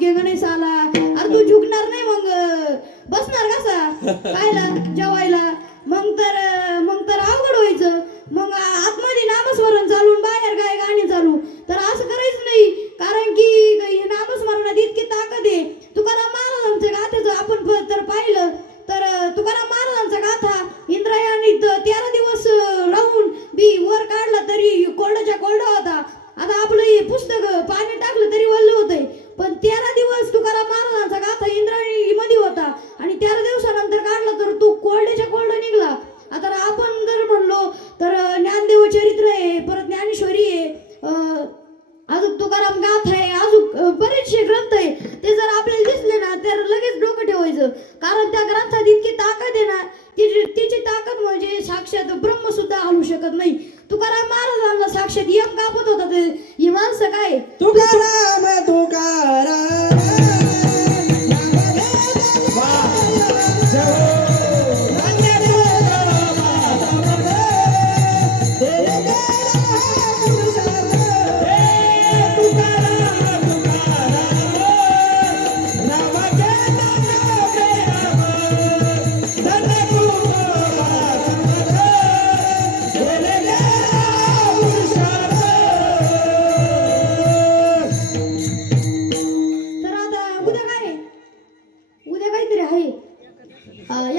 झुकेगा नाही साला. अरे तू झुकणार नाही मग बसणार कसा खायला जेवायला? मग तर अवघड व्हायचं. मग आतमध्ये नामस्मरण चालून बाहेर काय गाणी चालू, तर असं करायचं नाही. कारण की हे नामस्मरणात इतकी ताकद आहे. तुकाराम महाराजांचं गाथेचं आपण तर पाहिलं तर तुकाराम महाराजांचा गाथा इंद्रायणी 13 दिवस राहून बी वर काढला तरी कोरड्याच्या कोरडा होता. आता आपलं हे पुस्तक पाणी टाकलं तरी वल्ल होतंय, पण 13 दिवस तुकाराम महाराजांचा गाथा इंद्रायणी मध्ये होता आणि 13 दिवसानंतर काढला तर तो कोरड्याच्या कोरडा निघला. आता आपण जर म्हणलो तर ज्ञानदेव चरित्र आहे, परत ज्ञानेश्वरी आहे, अजून तुकाराम गाथा आहे, अजून बरेचसे ग्रंथ आहे. ते जर आपल्याला दिसले ना तर लगेच डोकं ठेवायचं. कारण त्या ग्रंथात इतकी ताकद आहे ना, तिची ताकद म्हणजे साक्षात ब्रह्म सुद्धा हलू शकत नाही. तुकाराम महाराजांना साक्षात यम कापत होता. ही माणसं काय तुकाराम तुकाराम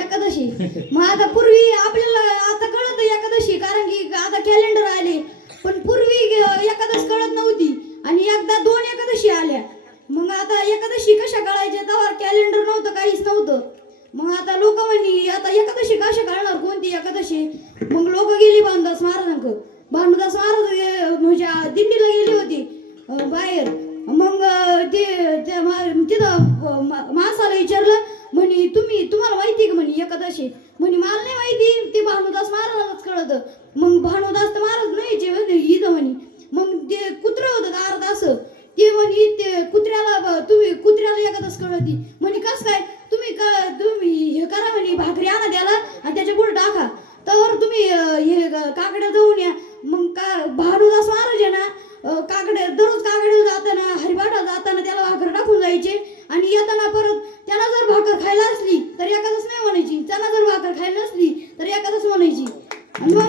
एकादशी. मग आता पूर्वी आपल्याला आता कळत एकादशी, कारण की आता कॅलेंडर आले, पण पूर्वी एकादश कळत नव्हती आणि एकदा 2 एकादशी आल्या. मग आता एकादशी कशा कळायच्या, तेव्हा कॅलेंडर नव्हतं, काहीच नव्हतं. मग आता लोक म्हणी आता एकादशी कशा कळणार, कोणती एकादशी? मग लोक गेली भानुदास महाराजांकडे. भानुदास महाराज म्हणजे दिंडीला गेली होती बाहेर. मग तिथं माणसाला विचारलं, म्हणे तुम्हाला माहिती का म्हणे एकादशी? म्हणे मला नाही माहिती, ते भानुदास महाराजांनाच कळतं. मग भानुदास महाराज नाही इथं म्हणे. मग ते कुत्रं होतं दारात असं, ते म्हणे ते कुत्र्याला एकादश कळती. म्हणे कस काय? तुम्ही हे करा म्हणे, भाकरी आणा द्याला आणि त्याच्या पुढे टाका, तर तुम्ही हे काकड्या जाऊन या. मग भानुदास महाराज आहे ना, दररोज काकड्याला जाताना हरिपाठाला जाताना त्याला भाकर टाकून जायचे आणि येताना परत त्याला जर भाकर खायला असली तर एकादश नाही म्हणायची, त्याला जर भाकर खायला नसली तर एकादश म्हणायची. मग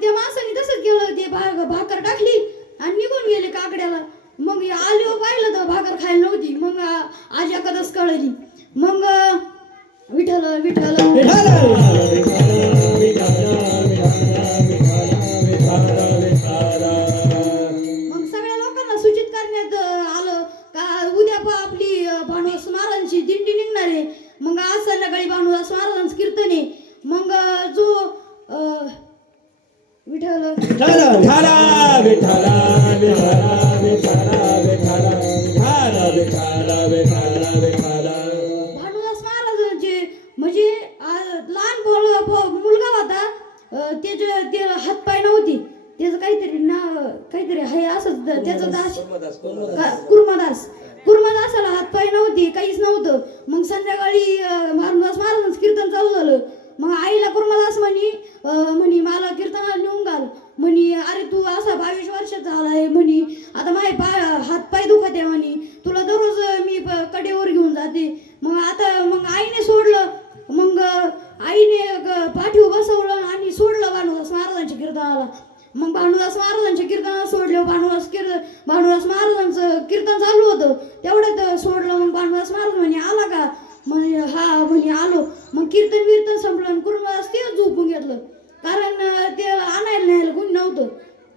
त्या माणसाने तसंच केलं, ते भाकर टाकली आणि निघून गेले काकड्याला. मग आले पाहिलं तर भाकर खायला नव्हती. मग आज एकादश कळली. मग विठ्ठल विठ्ठल मग सगळ्या लोकांना सूचित करण्यात आलं का उद्या आपली भानुदास महाराजांची दिंडी निघणार आहे. मग आज संध्याकाळी भानुदास महाराजांचं कीर्तन आहे. मग जो विठ्ठल भानुदास महाराजांचे म्हणजे लहान मुलगा होता, त्याचे हातपाय नव्हती, त्याचं काहीतरी नाव काहीतरी आहे असं, त्याचं कुर्मदासाला हातपाय नव्हती, काहीच नव्हतं. मग संध्याकाळी भानुदास महाराजांचं कीर्तन चालू झालं. मग आईला कुर्मदास म्हणी मला कीर्तनाला नेऊन घाल. म्हणी अरे तू असा 22 वर्षाचा झालाय, म्हणी आता माझे हातपाय दुखत आहे, म्हणी तुला दररोज मी कडेवर घेऊन जाते. मग आईने सोडलं. मग आईने पाठीवर बसवलं आणि सोडलं भानुदास महाराजांच्या कीर्तनाला. मग भानुदास महाराजांच्या कीर्तनाला सोडलं. भानुदास महाराजांचं कीर्तन चालू होतं, तेवढ्यात सोडलं. मग भानुदास महाराज म्हणे आला का? म्हणे हा, म्हणे आलो. मग कीर्तन संपलं आणि कुर्मदास ते झोपून घेतलं, कारण ते आणायला न्यायला कोणी नव्हतं.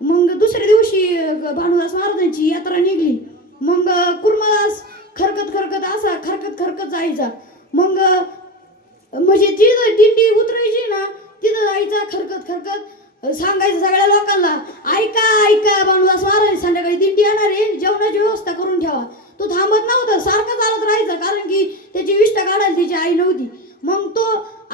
मग दुसऱ्या दिवशी भानुदास महाराजांची यात्रा निघली. मग कुर्मदास खरकत जायचा. मग म्हणजे जिथं दिंडी उतरायची ना तिथं जायचा खरकत सांगायचं सगळ्या लोकांना, ऐका भानुदास महाराज संध्याकाळी दिंडी येणार आहे, जेवणाची व्यवस्था करून ठेवा. तो थांबत नव्हता, सारखं चालत राहायचं, कारण की त्याची विष्ठा काढायला त्याची आई नव्हती. मग तो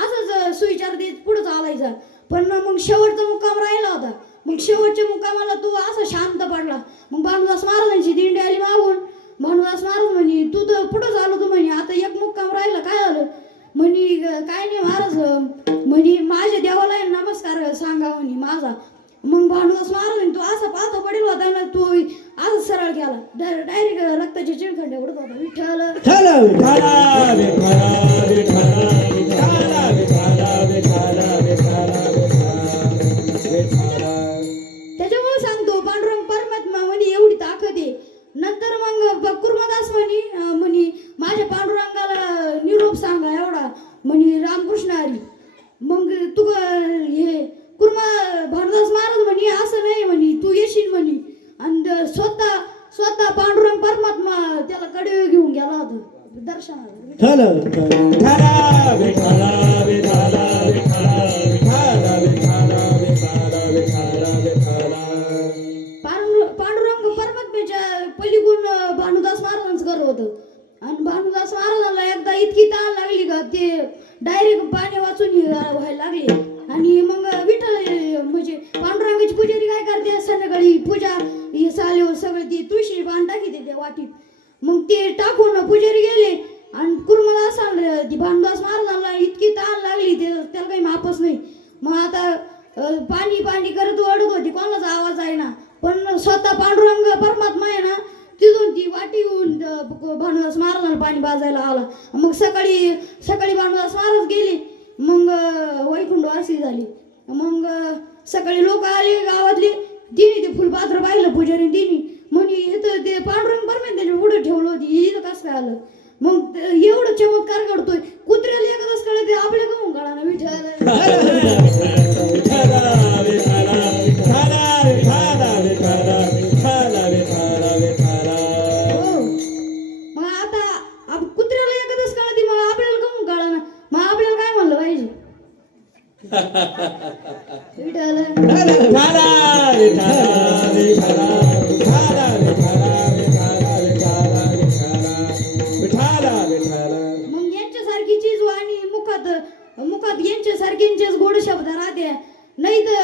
असंच सुविचार देत पुढे चालायचा. पण मग शेवटचा मुक्काम राहिला होता. मग शेवटच्या मुक्कामाला तो असा शांत पडला. मग भानुदास महाराजांची दिंडी आली मागून. भानुदास महाराज म्हणे तू तर पुढं झालो, तू म्हणे आता एक मुक्काम राहिला, काय झालं? म्हणे काय नाही महाराज, म्हणे माझ्या देवाला नमस्कार सांगा म्हणे माझा. मग भानुदास महाराज तो असा पाहता पडेल होता ना, तो असं सरळ केला डायरेक्ट रक्ताचे चिळखंडे उडत होता विठ्ठल विठ्ठल विठाला विठाला विठाला विठाला विठाला विठाला विठाला विठाला. त्याच्यामुळे सांगतो पांडुरंग परमात्मा म्हणे एवढी ताकद आहे. नंतर मग कुर्मदास म्हणे माझ्या पांडुरंगाला निरोप सांगा एवढा म्हणे रामकृष्ण हरी. मग तू हे भानुदास महाराज म्हणे असं नाही म्हणे तू येशील म्हणे. आणि स्वतः पांडुरंग परमात्मा त्याला कडे घेऊन गेला होता दर्शनाला. विठ्ठल विठाला विठाला विठाला विठाला विठाला विठाला विठाला विठाला विठाला. पांडुरंग परमात्म्याच्या पलीकडून भानुदास महाराजांचं घर होतं. आणि भानुदास महाराजांना एकदा इतकी ताण लागली का ते डायरेक्ट पाणी वाचून व्हायला लागले. आणि मग विठ्ठल म्हणजे पांडुरंगाची पुजारी काय करते संध्याकाळी पूजा हे सालेवर सगळं ती तुळशी पान टाकी त्या वाटीत. मग ते टाकून पुजारी गेले आणि कुर्मदास ती भानुदास महाराजांना इतकी ताण लागली त्याला काही मापच नाही. मग आता पाणी पाणी करत ओढत होती कोणाचा आवाज आहे ना. पण स्वतः पांडुरंग परमात्मा आहे ना तिथून ती वाटी घेऊन भानुदास महाराजांना पाणी पाजायला आला. मग सकाळी भानुदास महाराज गेले. मग वैकुंठवासी झाली. मग सकाळी लोक आले गावातले दिनी ते फुलपात्र पाहिलं पुजारी दिनी म्हणे इथं ते पांडुरंग परमेन त्याच्या पुढे ठेवलं होती इथं कसं काय आलं. मग एवढं चमत्कार घडतोय कुत्र्याला एकदाच कळत आपल्या गहून काढा ना विठ्ठल. मग आता कुत्र्याला एकदाच कळती मग आपल्याला गहून काढा ना. मग आपल्याला काय म्हणलं पाहिजे विठ्ठल. मग यांच्यासारखी चीज वाणी मुखात यांच्यासारख्यांचेच गोड शब्द राहते. नाही तर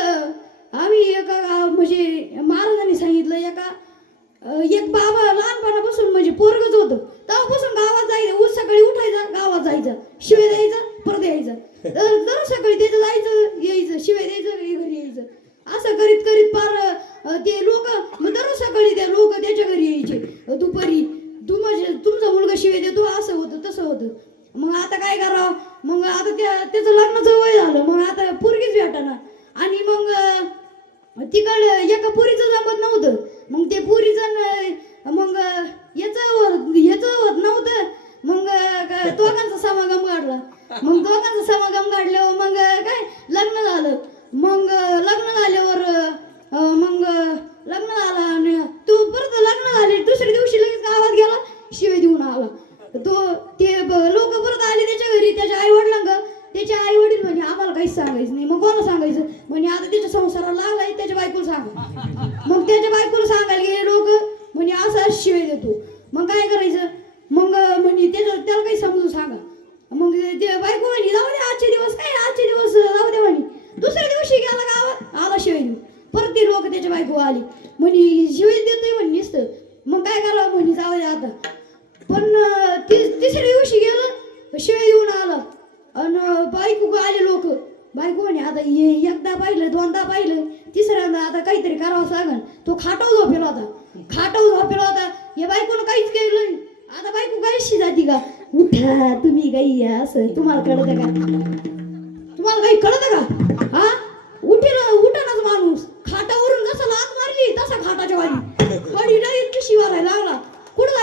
आम्ही एका म्हणजे महाराजांनी सांगितलं एक बाबा लहानपणापासून म्हणजे पोरगच होतं तेव्हापासून गावात जायचं सकाळी उठायचं गावात जायचं शिवाय द्यायचं परत यायचं. दर सकाळी त्याचं जायचं यायचं शिवाय द्यायचं घरी यायचं. असं करीत करीत पार ते लोक दररोज सकाळी ते लोक त्याच्या घरी यायचे दुपारी तुमचा मुलगा शिवाय देतो असं होतं तसं होतं. मग आता काय करावं. मग आता त्याचं लग्नाचं वय झालं. मग आता पोरगीच भेटाना. आणि मग तिकडं एका पुरीचं जमत नव्हतं. मग ते पुरीचं मग याचं होत नव्हतं. मग दोघांचा समागम काढला. मग दोघांचा समागम काढल्यावर मग काय लग्न झालं. मग लग्न झाल्यावर लग्न झालं आणि तो परत लग्न झाले दुसऱ्या दिवशी लगेच गावात गेला शिवाय देऊन आला. ते लोक परत आले त्याच्या घरी त्याच्या आई वडिलांना. त्याचे आई वडील म्हणजे आम्हाला काहीच सांगायचं नाही. मग कोणाला सांगायचं म्हणजे आता त्याच्या संसाराला लागलाय त्याच्या बायकोला सांगा. मग त्याच्या बायकोला सांगायला गेले लोक म्हणजे असा शिवाय देतो. मग काय करायचं. मग म्हणजे त्याला काही समजून सांगा. मग ते बायको म्हणे जाऊ दे आजचे दिवस जाऊ दे म्हणे. दुसऱ्या दिवशी गेला गावात आला शिवाय देऊ. परत ते लोक त्याच्या बायको आली म्हणे शिवाय देतोय म्हणे नुसतं. मग काय करावं म्हणे जाऊ दे आता. पण तिसऱ्या दिवशी गेलं शिवाय देऊन आला. आणि बायको आले लोक बायको म्हणे आता एकदा पाहिलं दोनदा पाहिलं तिसऱ्यांदा आता काहीतरी करावं लागेल. तो खाटावर झोपेला होता. या बायकोनं काहीच केलं नाही. आता बायको गायशी जाती का उठा तुम्ही गाई असं तुम्हाला कळतं का हा उठानाच माणूस खाटावरून जसा लात मारली तसा खाटाच्या वाली डायरेक्ट शिवारायला लागला. कुठं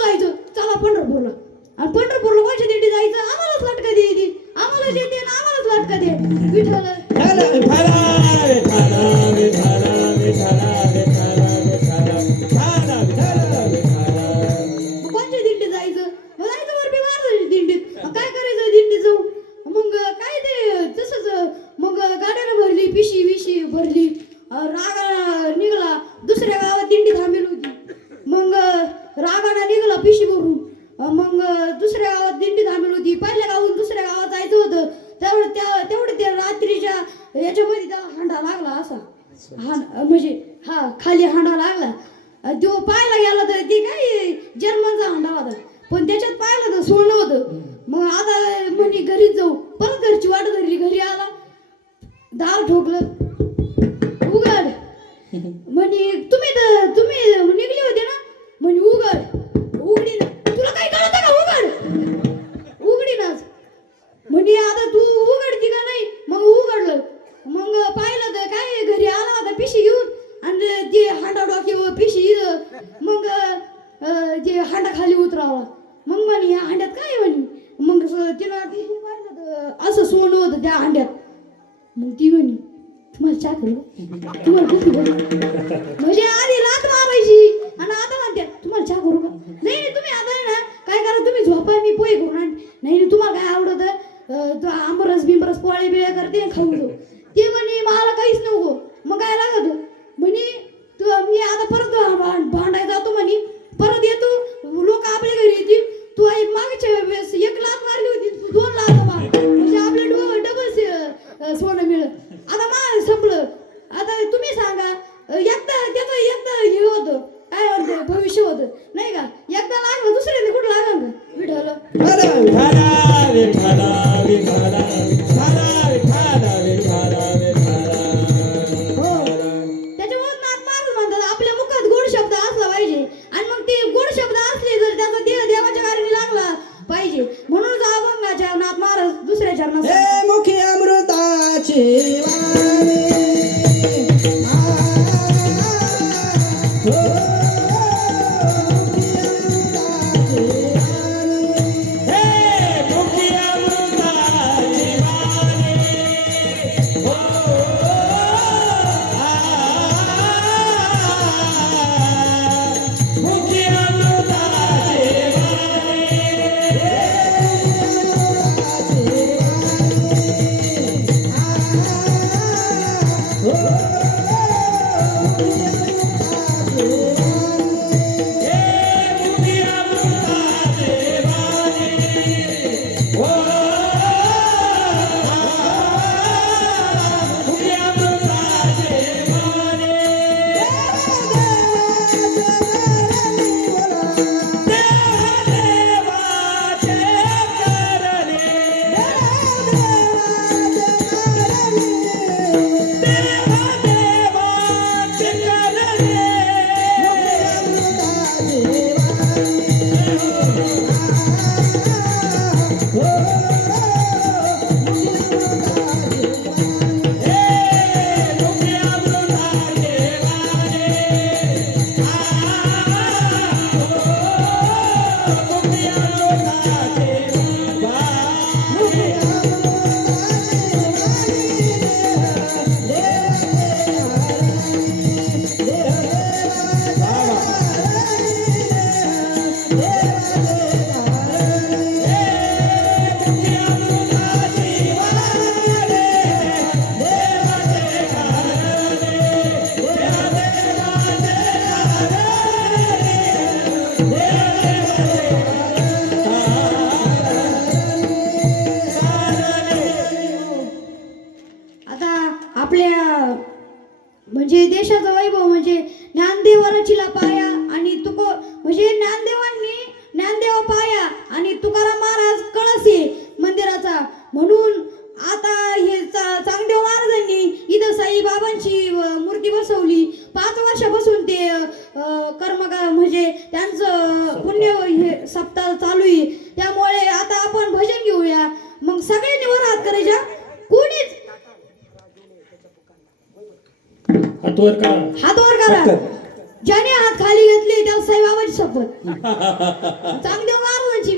जायचं चला पंढरपूरला. आणि पंढरपूरला कोणच्या दिंडी जायचं आम्हालाच लाटका दे आम्हाला जे दे आम्हालाच लाटका दे विठ्ठल. कोणच्या दिंडीत जायचं वरती महाराजांच्या दिंडीत. काय करायचं दिंडीत जाऊ. मग काय ते तसंच मग गाड्याला भरली पिशी भरली. रागाला निघाला दुसऱ्या गावात दिंडी थांबेल होती. मग रागाला निघाला पिशी भरून. मग दुसऱ्या गावात दिंडी थांबेल होती. पहिल्या गावातून दुसऱ्या गावात जायचं होतं. तेवढे त्या रात्रीच्या याच्यामध्ये त्याला हांडा लागला असा म्हणजे खाली हांडा लागला. तो पाहायला गेला तर ते काय जर्मनचा हांडा होता. पण त्याच्यात पाहिलं तर सोनं होतं. मग आता म्हणे घरीच जाऊ. परत घरची वाट धरली. घरी आला दार ठोकलं उघड म्हणे तुम्ही निघले होते ते हांडा खाली उतरावा. मग म्हणे या हांड्यात काय आहे म्हणे. मग तिनं टिफिन मारलं तर असं सोनं होतं त्या हांड्यात. मग ती म्हणे तुम्हाला चहा करू का? तुम्हाला किती बोल म्हणजे आधी लात मारायची आणि आता म्हणते तुम्हाला चहा करू का? नाही नाही तुम्ही आता आहे ना काय करा तुम्ही झोपा मी पोहे करून आण. नाही नाही तुम्हाला काय आवडतं तो आंबरस बिंबरस पोळे बिळे करते खाऊ दो. ते म्हणे मला काहीच नको. मग काय लागत म्हणे तू मी आता परत भांडायला जातो म्हणे. परत येतो लोक आपल्या घरी येतील. तू आई मागच्या वेळेस 1 लाख मारली होती 2 लाख मार म्हणजे आपले डबल सोनं मिळत. आता मा संपलं. आता तुम्ही सांगा त्याचं एकदा हे होतं काय होतं भविष्य होतं नाही का. एकदा लागलं दुसऱ्या कुठं लागलं का विठ्ठल. बरं. विठाला विठाला विठाला विठाला विठाला विठाला विठाला. हो. त्याच्यामुळे नाथ महाराज म्हणतात आपल्या मुखात गोड शब्द असला पाहिजे आणि मग ते गोड शब्द असले जर त्याचा देह देवाच्या कार्याने लागला पाहिजे. म्हणून अभंगाच्या नाथ महाराज दुसऱ्या चरणात हे मुखी अमृताची वाणी. हे मुखी अमृताची वाणी. हो मुखी अमृताची वाणी. म्हणजे देशाचा वैभव म्हणजे ज्ञानदेवाची पाया आणि म्हणजे ज्ञानदेवा पाया आणि तुकाराम महाराज कळस मंदिराचा. म्हणून आता हे चांगदेव महाराजांनी इथं साईबाबांची मूर्ती बसवली. 5 वर्षापासून ते म्हणजे त्यांचं पुण्य हे सप्ताह चालू आहे. त्यामुळे आता आपण भजन घेऊया. मग सगळ्यांनी वर हात करायच्या. कोणीच हात वर करा. हात वर करा. ज्याने हात खाली घेतले त्याला साईबाबाची शपथ. चांगदेव महाराजांची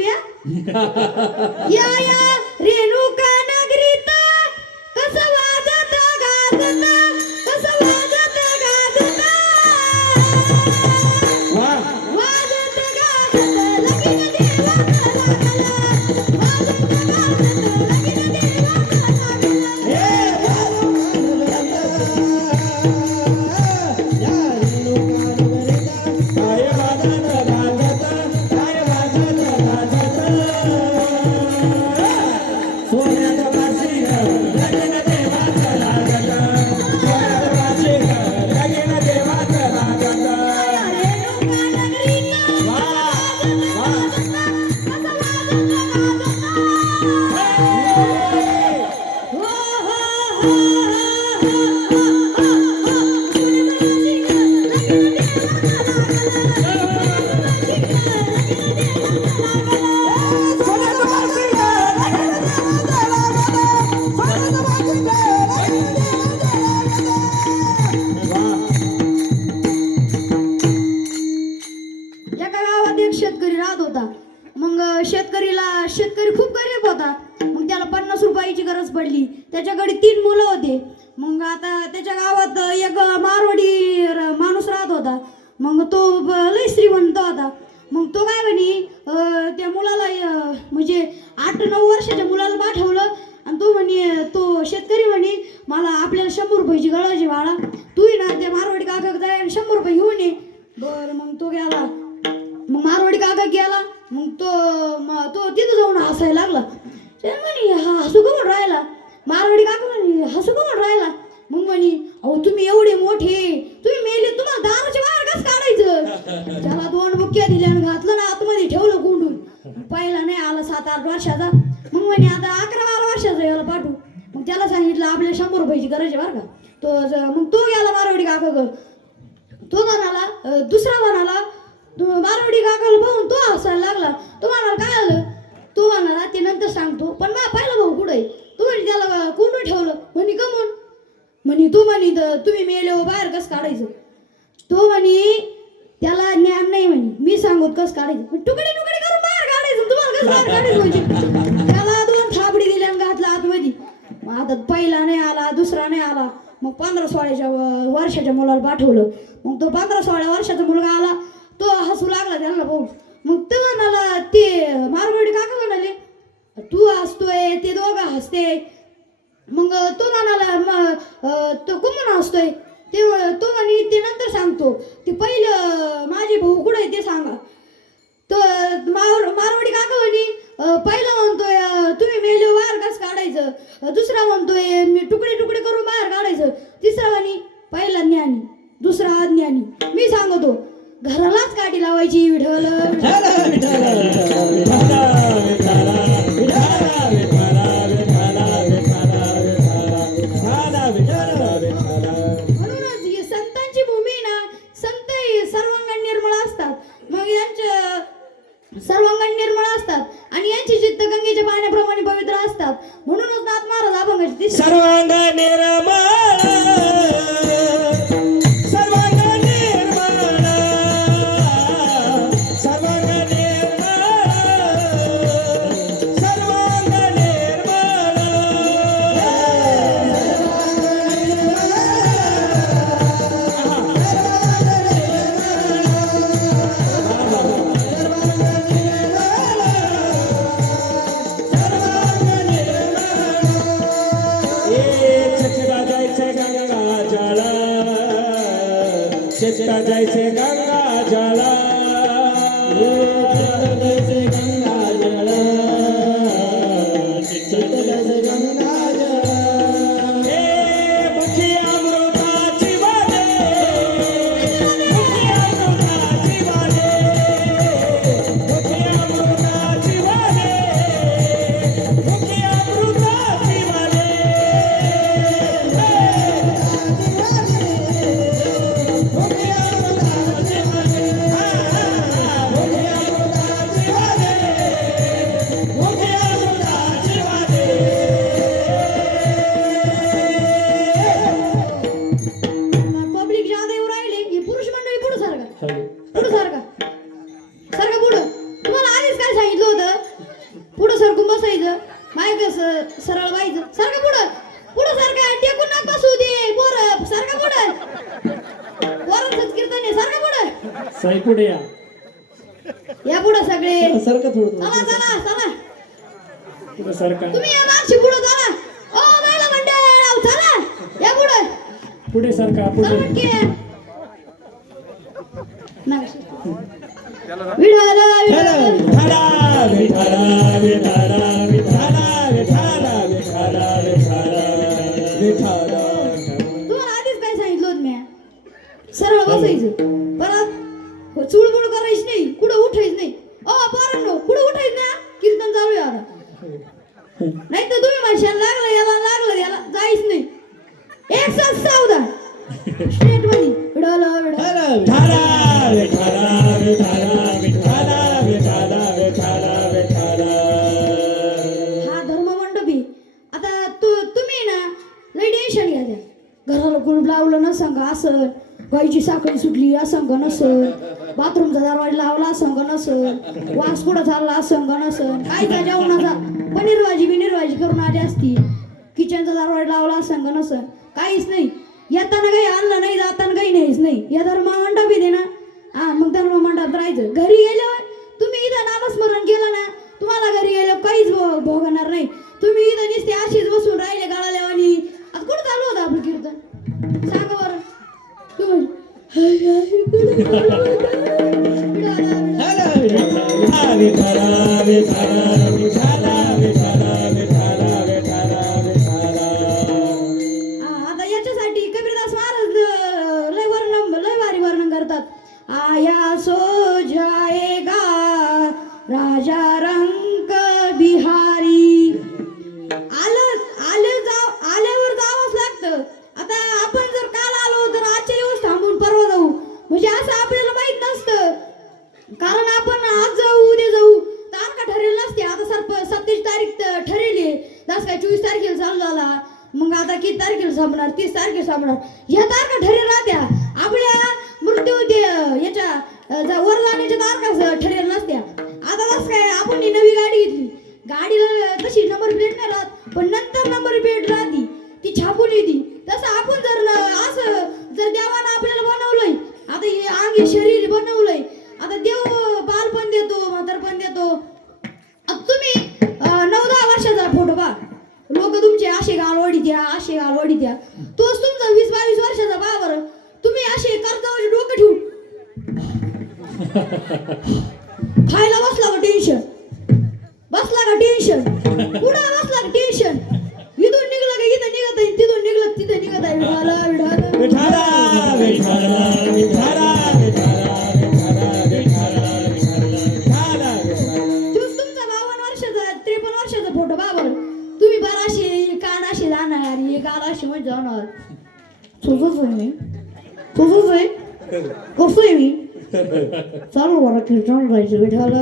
या या रेणुका नगरीत कसं वाजत गाजत कसं वाजत गाजत वाजत गाजत लगीन देवाचा लागला. वाजत गाजत लगीन देवाचा लागला. काय वाजत गाजत काय वाजत गाजत. सोन्याचं बाशिंग लगीन देवाचं लागत. सोन्याचं बाशिंग लगीन देवाचं लागत. रेणुका नगरीत वा वा. कसं वाजत गाजत. हो हो हो एका एक शेतकरी राहत होता. मग शेतकरी खूप गरीब होता. मग त्याला 50 रुपयाची गरज पडली. त्याच्याकडे 3 मुलं होते. मग आता त्याच्या गावात एक मारवाडी माणूस राहत होता. मग तो लय श्रीमंत होता. मग तो काय म्हणे त्या मुलाला म्हणजे 8-9 वर्षाच्या मुलाला पाठवलं. आणि तो शेतकरी म्हणे मला आपल्याला 100 रुपयाची गरज आहे बाळा, तू ना त्या मारवाडी काका जाय 100 रुपये घेऊन ये. बरं मग तो गेला. मग मारवाडी काका गेला. मग तो तिथं जाऊन हसायला लागला. ते म्हणे हसू का म्हणून राहिला. मारवाडी काका म्हणे हसू का म्हणून राहिला. मग म्हणे अहो तुम्ही एवढे मोठे, तुम्ही मेले, तुम्हाला दाराच्या बाहेर कसं काढायचं. त्याला 2 बुक्क्या दिल्या आणि घातलं ना आतमध्ये ठेवलं गुंडून. पहिला नाही आला 7-8 वर्षाचा. मग म्हणे आता 11-12 वर्षाचा याला पाठवू. मग त्याला सांगितलं आपल्याला 100 रुपयाची गरज आहे बरं का. मग तो गेला मारवाडी काका. तो म्हणाला दुसरा म्हणाला मारवाडी काकाला पाहून तो हसायला लागला. तो म्हणाला काय आलं. तो म्हणाला ते नंतर सांगतो, पण मा पहिला भाऊ कुठे आहे. तो म्हणे त्याला कोंडून ठेवलं. म्हणे कमून. म्हणे तू म्हणे तुम्ही मेले हो बाहेर कसं काढायचं. तो म्हणे त्याला ज्ञान नाही म्हणे, मी सांगत कसं काढायचं. तुकडे करून बाहेर काढायचं. तुम्हाला कसं बाहेर काढायचं म्हणजे. त्याला 2 थापडी दिल्या आणि घातला आतमध्ये. मग आता पहिला नाही आला, दुसरा नाही आला. मग 15-16 वर्षाच्या मुलाला पाठवलं. मग तो 15-16 वर्षाचा मुलगा आला. तो हसू लागला त्याला पाहून. मग ते म्हणाला ते मारवाडी काका म्हणाले तू हसतोय, ते दोघं हसते. मग तो म्हणाला तो कुमून हसतोय. तो म्हणे ते नंतर सांगतो, ते पहिलं माझे भाऊ कुठे आहे ते सांगा. तर मारवाडी काका म्हणे पहिला म्हणतोय तुम्ही मेले बाहेर कसं काढायचं. दुसरा म्हणतोय मी तुकडे करून बाहेर काढायचं. तिसरा म्हणे पहिला ज्ञानी, दुसरा अज्ञानी. मी सांगतो घरालाच काठी लावायची. विठ्ठल म्हणूनच ही संतांची भूमी ना. संत सर्वांगण निर्मळ असतात. मग यांचे सर्वांगण निर्मळ असतात आणि यांची चित्त गंगेच्या पाण्याप्रमाणे पवित्र असतात. म्हणूनच नाथ महाराज अभंगाची सर्वांग निर्मळ चित्ता जैसे गंगा जला. जैसे गंगा जला. चित्ता जैसे गंगा जला. मुखी अमृताची वाटे. मुखी अमृताची वाटे. मुखी अमृताची वाटे. मुखी अमृताची वाटे. पब्लिक ज्यादा येऊ राहिले. ही पुरुष मंडळी पुढे सारखा पुढं. तुम्हाला आधीच काय सांगितलं होतं, पुढं सरकून बसायचं, मायक सरळ व्हायचं. पुढं सारखा टेकून नका बसू दे. पोरं सारखा पुढं. पोरांचंच कीर्तन आहे. सारखा पुढं. साई पुढे या पुढं सगळे. सरका थोडं. चला पुढे सरका. तुम्ही या मागची पुढं चला. ओ महिला मंडळ चला या पुढं. पुढे सरका. चल पुढे पटके. विठाला विठाला विठाला विठाला विठाला विठाला विठाला विठाला विठाला. तुम्हाला आधीच काय सांगितलं होतं मी, सरळ बसायचं. परत चुळबुळ करायची नाही, कुठं उठायचं नाही. पोरांनो कुठं उठायचं नाही. कीर्तन चालू आहे आता. नाही तर तुम्ही म्हणशाल लागलं याला जायच नाही. एक साथ सावधान स्ट्रेट मध्ये. विठाला विठाला विठाला विठाला विठाला विठाला विठाला विठाला विठाला. हा धर्ममंडपी. आता तुम्ही ना लय टेन्शन घ्या. घराला कुलूप लावलं नसं का, असं गाईची साखळी सुटली असं का नसं. बाथरूमचा दरवाजा लावला असं का नसन, वास कुठं चालला असं का नसन, काय त्या जेवणाचा पनीर भाजी बिनीर भाजी करून आली असती, किचनचा दरवाजा लावला असं का नसन, काहीच नाही. येताना काही आणलं नाही, जाताना काही नाहीच नाही. या धर्ममंडप बी दे ना, हा मग धर्ममंडपात राहायचं. घरी गेल्यावर तुम्ही इथं नामस्मरण केलं ना, तुम्हाला घरी गेल्यावर काहीच भोगणार नाही. तुम्ही इथं नुसते अशीच बसून राहिले गाळाल्या आणि आता कुठं चालू होतं आपलं कीर्तन सांगा बरं तुम्ही. आता याच्यासाठी कबीरदास महाराज लय भारी वर्णन करतात. आया सो जाएगा राजा रंग बिहारी. आल्यावर जावंच लागतं. आता आपण जर काल आलो तर आजच्या दिवस थांबून परवा जाऊ म्हणजे असं आपल्याला माहित नसतं. कारण आपण आज जाऊ उद्या जाऊ तारखा ठरेल नसते. आता 27 तारीख ठरेली, दास काय 24 तारखेला चालू झाला, मग आता किती तारखेला संपणार, 30 तारखेला संपणार, ह्या तारखा ठरेल राहत्या. आपल्या मृत्यू याच्या वर जाण्याच्या तारखा ठरेल नसत्या. आता दास काय आपण ही नवी गाडी घेतली, गाडीला तशी नंबर प्लेट नाही राहत पण नंतर नंबर प्लेट राहती, ती छापून येते. तसं आपण जर असं जर देवानं आपल्याला बनवलंय, आता हे अंग शरीर बनवलंय, आता देव बालपण देतो म्हातारपण देतो. आता तुम्ही 9-10 वर्षाचा फोटो पहा, लोक तुमचे असे गालवडी द्या असे गालवडी द्या, तोच तुमचा 20-22 वर्षाचा पहा बरं. तुम्ही असे कर्जावर डोकं ठेवून खायला बसला का टेन्शन, बसला का टेन्शन, पुढे बसला का टेन्शन, इथून निघलं का इथं निघत आहे, तिथून निघलं तिथं निघत आहे. तुमचा 52 वर्षाचा 53 वर्षाचा फोटो बाबर, तुम्ही बाराशे कान असे जाणार, हे गाल असे मध्ये जाणार. तुझंच आहे मी, तुझंच आहे, कसं आहे मी चालू बरं कीर्तन राहायचं. विठाला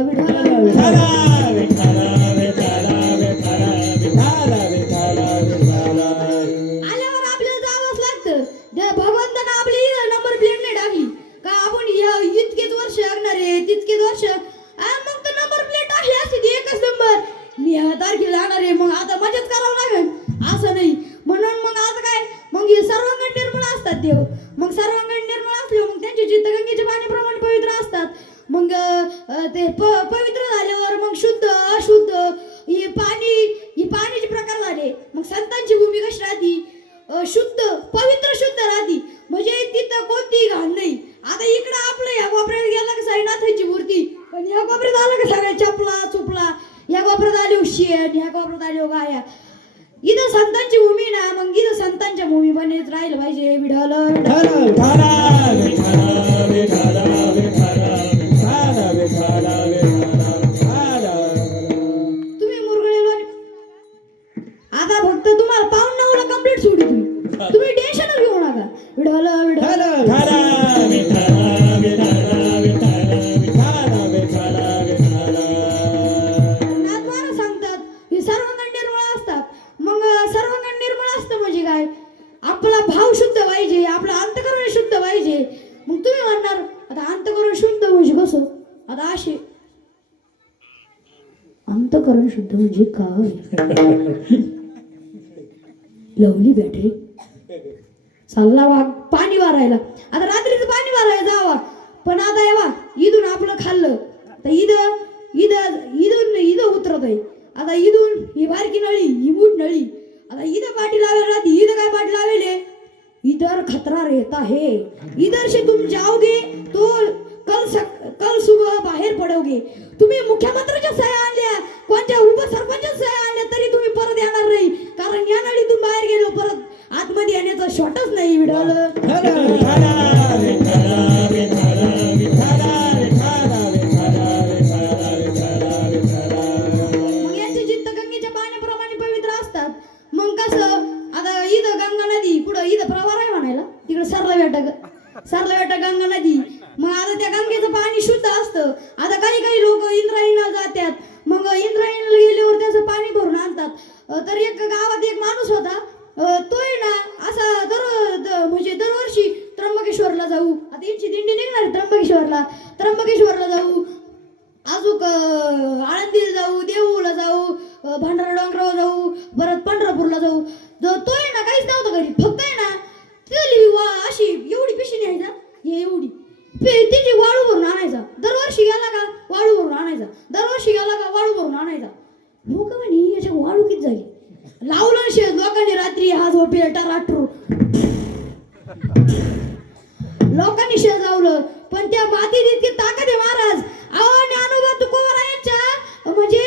आल्यावर आपल्याला जावंच लागतं. भगवंतानं आपली नंबर प्लेट नाही टाकली का आपण इतकेच वर्ष लागणार आहे तितकेच वर्ष, मग तर नंबर प्लेट टाकली असते ती एकच नंबर, मी ह्या तारखेला जाणार आहे, मग आता मजाच करावं लागेल असं नाही. म्हणून मग आता काय, मग हे सर्वांगण निर्मळ असतात देव, मग सर्वांगण निर्मळ असले मग त्यांचे चित्त गंगेच्या पाण्याप्रमाणे पवित्र असतात. मग ते पवित्र झाल्यावर मग शुद्ध अशुद्ध हे पाण्याचे प्रकार झाले. मग संतांची भूमी कशी राहती, शुद्ध पवित्र शुद्ध राहती, म्हणजे तिथं कोणतीही घाण नाही. आता इकडं आपलं ह्या कोपऱ्यात गेला का साईनाथाची मूर्ती, पण ह्या कोपऱ्यात आलं का सगळ्या चपला चुपला, या कोपऱ्यात आली शेण, ह्या कोपऱ्यात आली गाया. इथं संतांची भूमी ना, मग इथं संतांच्या भूमी बनेच राहिलं पाहिजे. तुम्ही मुरगळेलो आता फक्त तुम्हाला 9:15 कंप्लीट सोडी, तुम्ही टेन्शनच घेऊ नका. नाथवारा सांगतात हे सर्वांगण निर्मळ असतात. मग सर्वांगण निर्मळ असतं म्हणजे काय, आपला भाव शुद्ध पाहिजे, आपलं अंतःकरण शुद्ध पाहिजे. मग तुम्ही म्हणणार आता अंतःकरण शुद्ध म्हणजे कसं, आता असे अंतःकरण शुद्ध म्हणजे काय, लवली बॅटरी चालला वाघ पाणी वारायला, आता रात्रीचं पाणी वारायला जावा, पण आता येवा इथून आपलं खाल्लं तर इथून उतरत आहे. आता इथून ही बारकी नळी ही मूठ नळी, आता इथं पाठी लावेल राहती, इथं काय पाठी लावेल, इधर खतरा रहता है, इधर से तुम जाओगे तो कल सुबह बाहेर पडोगे. तुम्ही मुख्यमंत्र्याच्या सह्या आणल्या, कोणत्या उपसरपंचाच्या सह्या आणल्या तरी तुम्ही परत येणार नाही, कारण या नळीतून बाहेर गेलो परत आतमध्ये येण्याचा शॉटच नाही. मग यांचे चित्त गंगेच्या पाण्याप्रमाणे पवित्र असतात. मग कसं आता इथं गंगा नदी कुठं इथं प्रवाह आहे म्हणायला, तिकडे सरला बेटा गंगा नदी, मग आता त्या गंगेचं पाणी शुद्ध असतं. आता काही लोक इंद्रायणीला जातात, भंडारा डोंगरावर जाऊ, परत पंढरपूरला जाऊ. तो आहे ना काहीच नव्हतं घरी, फक्त आहे ना तिथली अशी एवढी पिशी न्यायचा, हे एवढी तिची वाळू भरून आणायचा. दरवर्षी गेला का वाळू भरून आणायचा, दरवर्षी गेला का वाळू भरून आणायचा. लोक म्हणे याच्या वाळू किती झाली. लावलं शेत लोकांनी रात्री हा झोपेल टराटरू, लोकांनी शेत लावलं. पण त्या मातीत इतकी ताकद आहे महाराज. अहो ज्ञानोबा तुकोबरायांच्या म्हणजे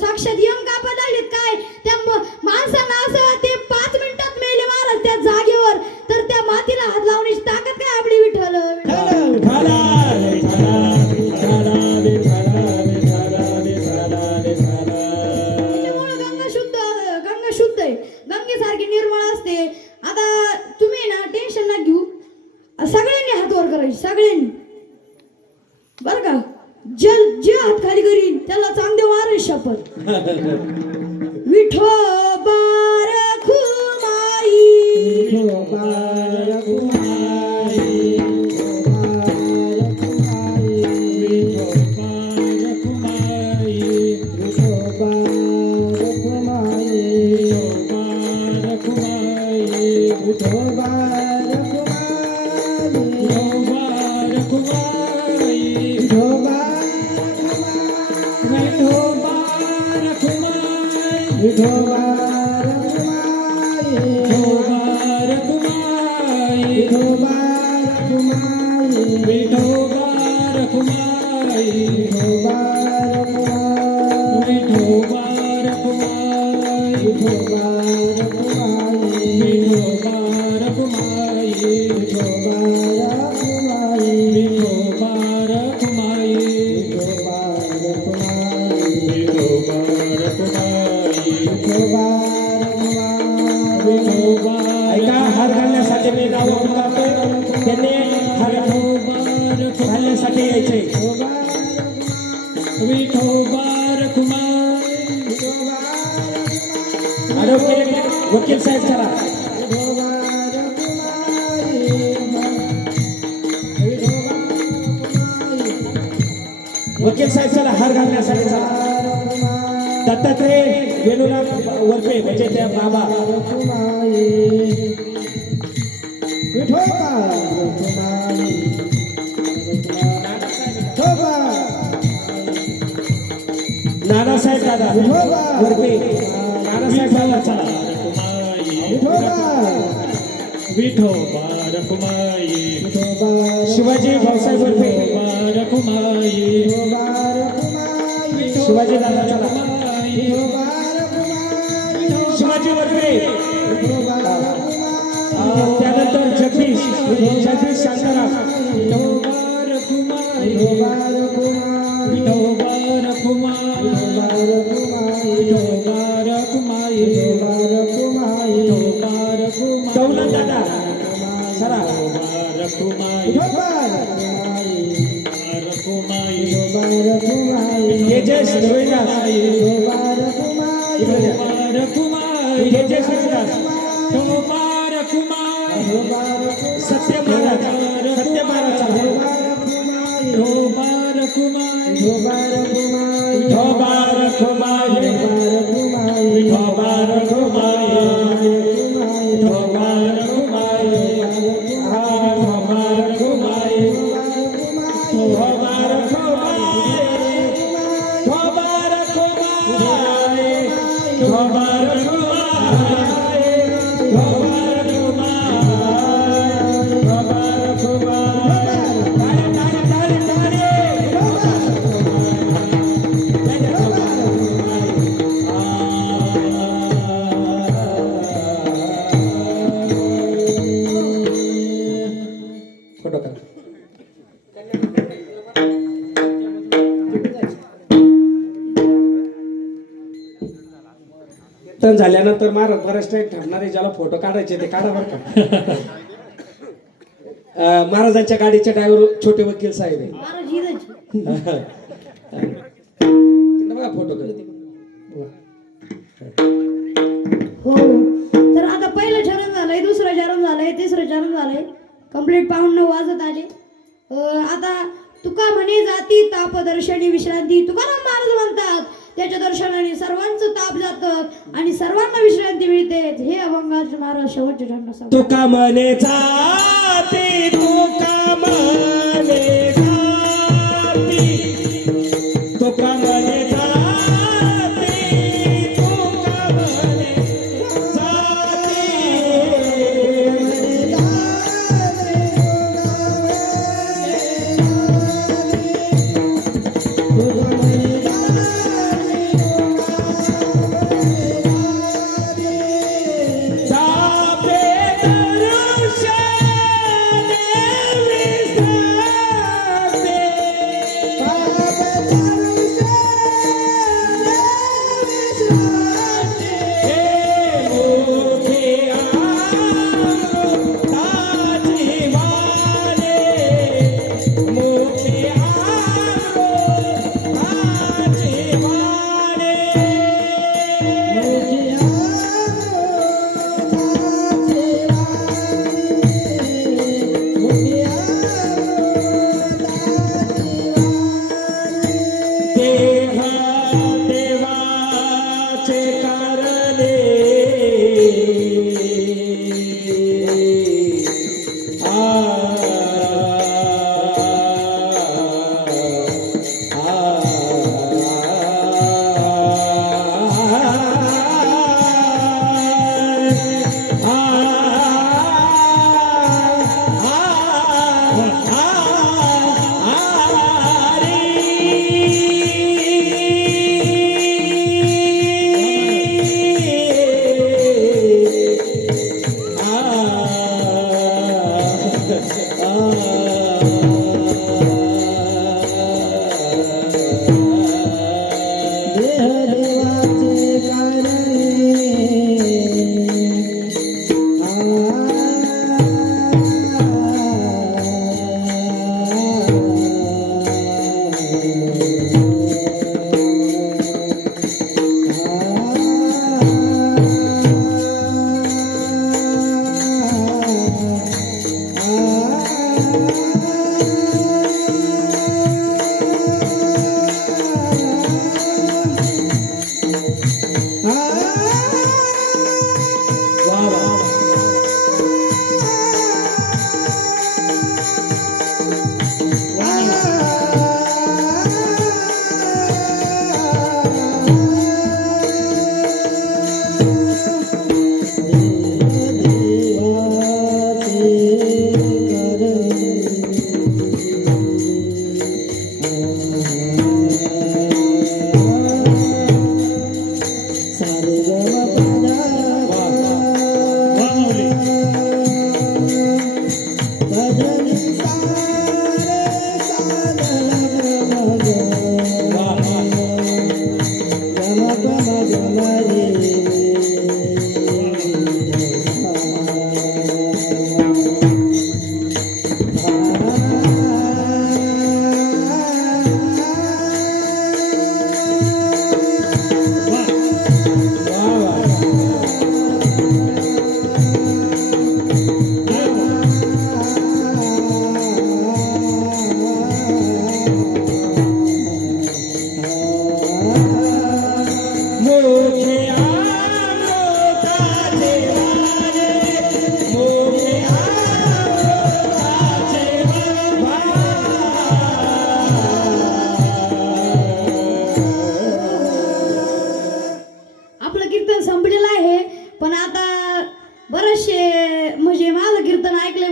साक्षात यम कापत आलेत काय त्या माणसांना असं ते 5 मिनिटात मेले महाराज त्या जागेवर. तर त्या मातीला हात लावण्याची ताकद काय आपली विठ्ठल. विठाला विठाला विठाला विठाला विठाला विठाला विठाला. त्याच्यामुळे गंगा शुद्ध आहे, गंगेसारखी निर्मळ असते. आता तुम्ही ना टेन्शन ना घेऊ, सगळ्यांनी हात वर करायचे, सगळ्यांनी बरं का. जे हात खाली करीन त्याला चांगले वार शपथ. विठोबा रखुमाई, विठोबा रखुमाई, विठोबा रखुमाई, विठोबा रखुमाई, विठोबा रखुमाई, विठोबा रखुमाई, विठोबा रखुमाई, विठोबा विठोबा रखुमाई, विठोबा रखुमाई, विठोबा रखुमाई, विठोबा रखुमाई, विठोबा रखुमाई, विठोबा रखुमाई, विठोबा रखुमाई, विठोबा रखुमाई, विठोबा रखुमाई, विठोबा रखुमाई, विठोबा रखुमाई, विठोबा रखुमाई, विठोबा रखुमाई, विठोबा रखुमाई. विठोबा. ऐका, हार घालण्यासाठी मी गाव बोलावतोय, त्यांनी हार घालण्यासाठी यायचे. विठोबा रखुमाई, ॲडव्होकेट वकील साहेब चला. वकील साहेब चला, हार घालण्यासाठी चला. दत्तात्रय वेणूराम वरपे म्हणजे त्या बाबा. नानासाहेब दादा वरपे, नानासाहेब दादा चला. विठोबा रखुमाई, शिवाजी भाऊसाहेब वरपे, रखुमाई, शिवाजी दादा चला. शिवाजी वरपे, त्यानंतर जगदीश शांताराम. विठोबा रखुमाई, विठोबा रखुमाई, विठोबा रखुमाई, विठोबा रखुमाई. दौलत दादा चला. रखुमाई, रखुमाई, तेजस रविदास, रखुमाई, तेजस रविदास, सत्य महाराज, सत्य महाराज चला. विठोबा रखुमाई, विठोबा रखुमाई, विठोबा रखुमाई, विठोबा रखुमाई, विठोबा रखुमाई, विठोबा रखुमाई, विठोबा रखुमाई, विठोबा रखुमाई, विठोबा फोटो करा. तर झाल्यानंतर महाराज बऱ्याच टाईम ठरणारे ज्याला फोटो काढायचे ते काढा बरं का. महाराजांच्या गाडीचे ड्रायव्हर छोटे वकील साहेब आहे. महाराज इथंच. बघा फोटो करते. हो, तर आता पहिलं चरण झालंय, दुसरं चरण झालंय, तिसरं चरण झालंय. कंप्लीट 9:15 वाजत आले. आता तुका म्हणे जाती तापदर्शनी विश्रांती. तुकाराम महाराज म्हणतात त्याच्या दर्शनाने सर्वांचं ताप जातं आणि सर्वांना विश्रांती मिळते. हे अभंगाचे महाराज शेवटचे चरण सांगतात. तुका म्हणे जाती तुका म्हणे जाती तुका म्हणे जाती तुका म्हणे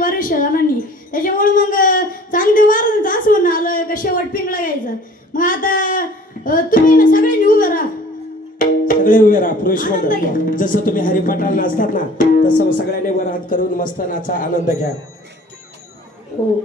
बऱ्याचशा जणांनी. त्याच्यामुळे मग चांगदेव महाराजांचं असं म्हणणं आलं का शेवट पिंगळा घ्यायचा. मग आता तुम्ही ना सगळ्यांनी उभं राहा, सगळे उभे राहा पुरुष आनंद घ्या. मंडळ. जसं तुम्ही हरिपाठाला नाचतात ना तसं सगळ्यांनी वर हात करून मस्त नाचा, आनंद घ्या. हो.